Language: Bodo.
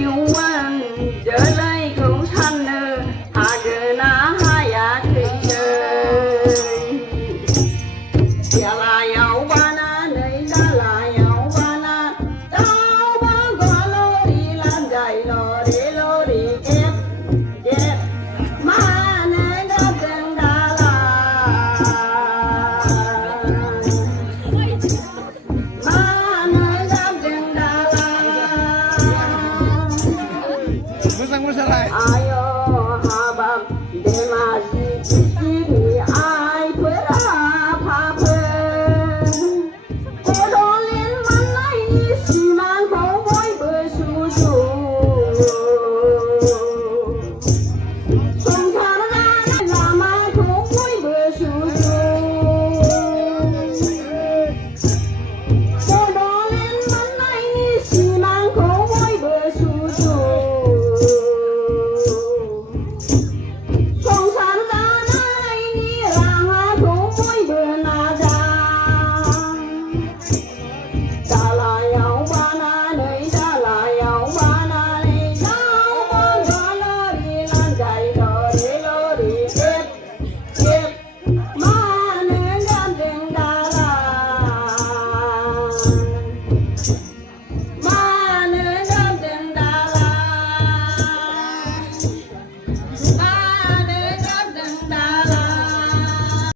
yuan trở lại cũng thân hạ gờ na hai à khi chơi ya la yau ba na nei da la yau ba na tao ba go lo đi lan dài lo đi kép kép ma nei da deng da la ma nei da deng da la Masang mo sa right. ayo habam de ma